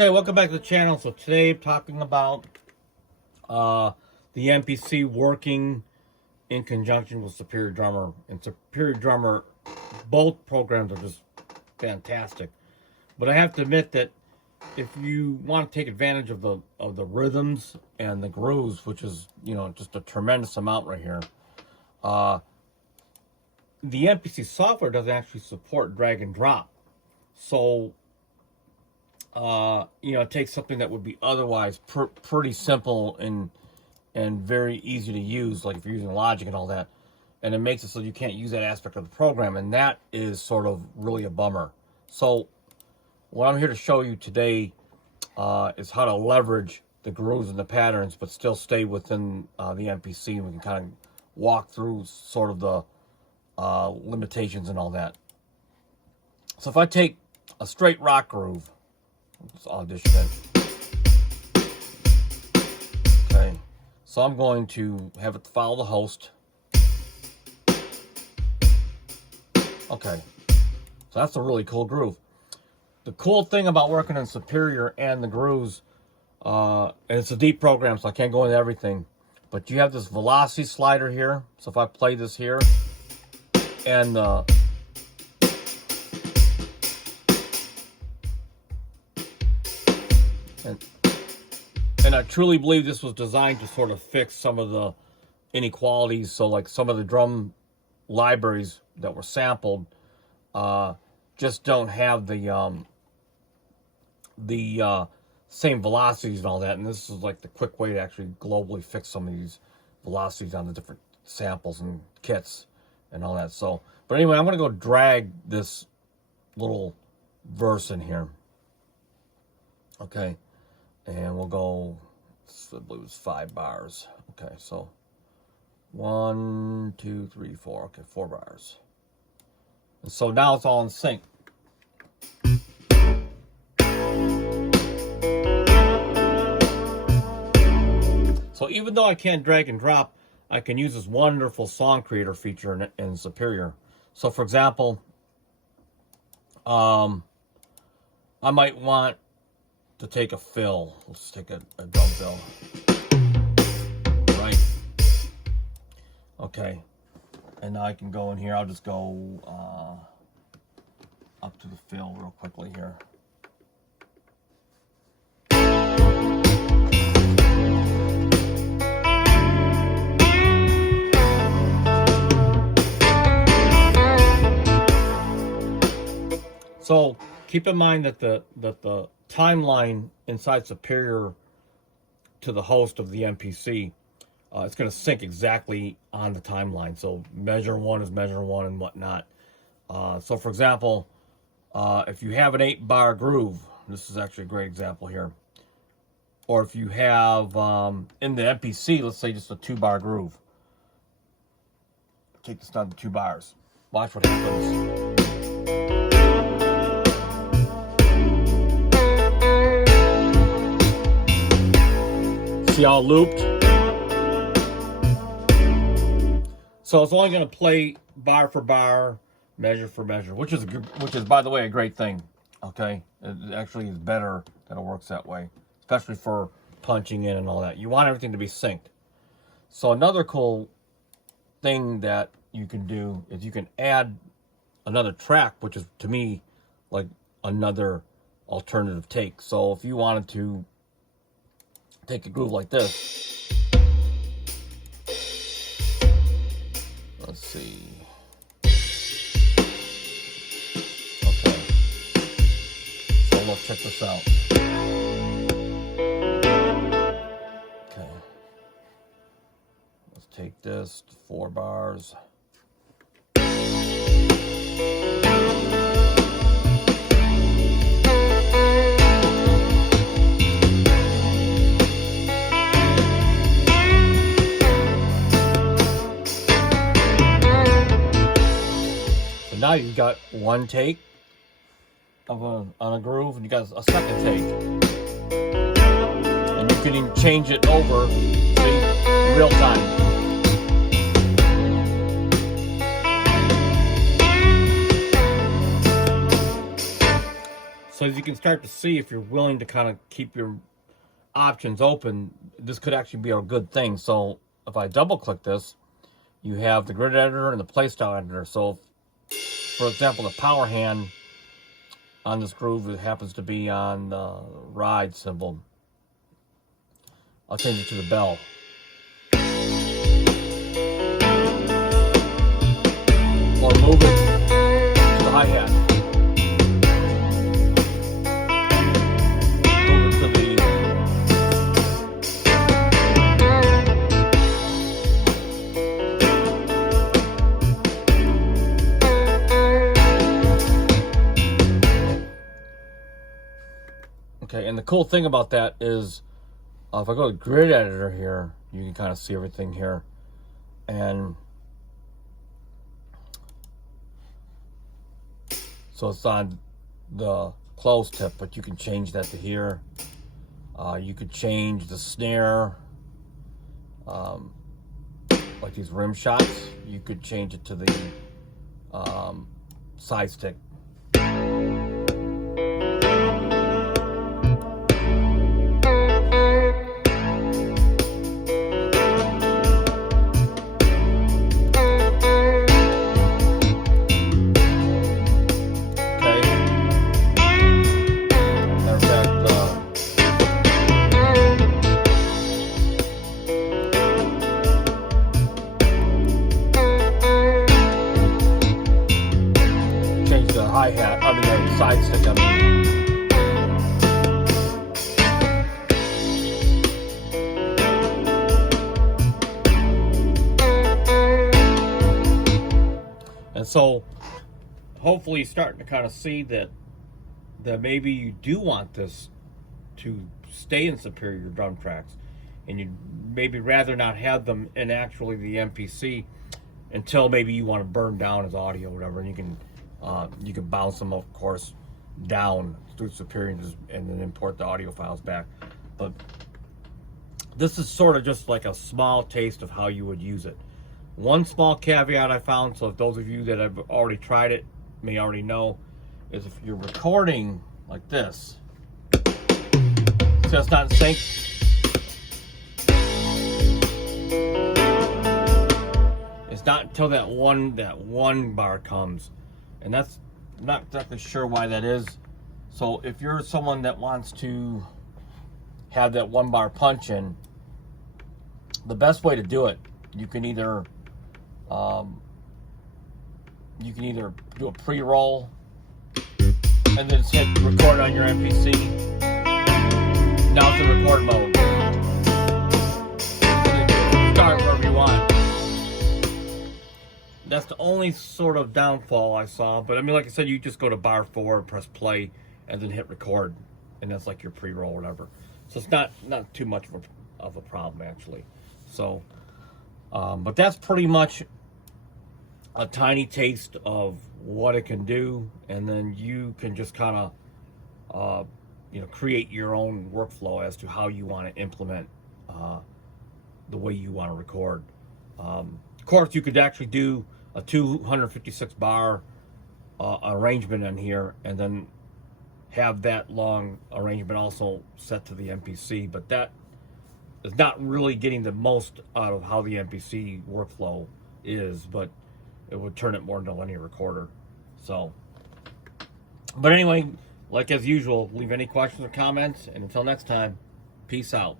Okay, welcome back to the channel. So today I'm talking about the MPC working in conjunction with Superior Drummer. And Superior Drummer, both programs are just fantastic. But I have to admit that if you want to take advantage of the rhythms and the grooves, which is, you know, just a tremendous amount right here, the MPC software doesn't actually support drag and drop. So you know, it takes something that would be otherwise pretty simple and very easy to use, like if you're using Logic and all that, and it makes it so you can't use that aspect of the program, and that is sort of really a bummer. So what I'm here to show you today is how to leverage the grooves and the patterns, but still stay within the MPC, and we can kind of walk through sort of the limitations and all that. So if I take a straight rock groove, let's audition it. Okay, so I'm going to have it follow the host. Okay, so that's a really cool groove. The cool thing about working in Superior and the grooves, and it's a deep program, so I can't go into everything, but you have this velocity slider here. So if I play this here, and and I truly believe this was designed to sort of fix some of the inequalities. So like some of the drum libraries that were sampled just don't have the same velocities and all that. And this is like the quick way to actually globally fix some of these velocities on the different samples and kits and all that. So, but anyway, I'm going to go drag this little verse in here. Okay. And we'll go, I believe it's 5 bars. Okay, so 1, 2, 3, 4. Okay, 4 bars. And so now it's all in sync. So even though I can't drag and drop, I can use this wonderful song creator feature in Superior. So for example, I might want to take a fill. Let's take a drum fill. Right. Okay. And now I can go in here. I'll just go up to the fill real quickly here. So keep in mind that the timeline inside Superior to the host of the MPC, it's going to sync exactly on the timeline. So measure 1 is measure 1 and whatnot. So for example, if you have an 8-bar groove, this is actually a great example here. Or if you have in the MPC, let's say just a 2-bar groove. Take this down to 2 bars. Watch what happens. See how it looped? So it's only going to play bar for bar, measure for measure, which is by the way a great thing. Okay, it actually is better that it works that way, especially for punching in and all that. You want everything to be synced. So another cool thing that you can do is you can add another track, which is to me like another alternative take. So if you wanted to take a groove like this. Let's see. Okay. So look, check this out. Okay. Let's take this to 4 bars. Now you've got 1 take of on a groove, and you got a second take, and you can even change it over, see, in real time. So as you can start to see, if you're willing to kind of keep your options open, this could actually be a good thing. So if I double click this, you have the grid editor and the playstyle editor. So if, for example, the power hand on this groove, it happens to be on the ride cymbal, I'll change it to the bell. Or move it to the hi-hat. Move it to the okay, and the cool thing about that is if I go to grid editor here, you can kind of see everything here. And so it's on the close tip, but you can change that to here. You could change the snare, like these rim shots. You could change it to the side stick. Hi-hat, I mean the side stick, I mean. And so hopefully you're starting to kind of see that maybe you do want this to stay in Superior drum tracks, and you'd maybe rather not have them in actually the MPC until maybe you want to burn down his audio or whatever, and you can bounce them, of course, down through Superior and then import the audio files back. But this is sort of just like a small taste of how you would use it. One small caveat I found, so if those of you that have already tried it may already know, is if you're recording like this, so it's not in sync, it's not until that one bar comes. And that's not exactly sure why that is. So if you're someone that wants to have that one bar punch in, the best way to do it, you can either do a pre-roll and then just hit record on your MPC. Now it's in record mode. Start wherever you want. That's the only sort of downfall I saw. But I mean, like I said, you just go to bar 4, press play, and then hit record, and that's like your pre-roll or whatever. So it's not too much of a problem actually. So, but that's pretty much a tiny taste of what it can do, and then you can just kind of create your own workflow as to how you want to implement the way you want to record. Of course, you could actually do a 256 bar arrangement in here, and then have that long arrangement also set to the MPC, but that is not really getting the most out of how the MPC workflow is, but it would turn it more into a linear recorder. So, but anyway, like as usual, leave any questions or comments, and until next time, peace out.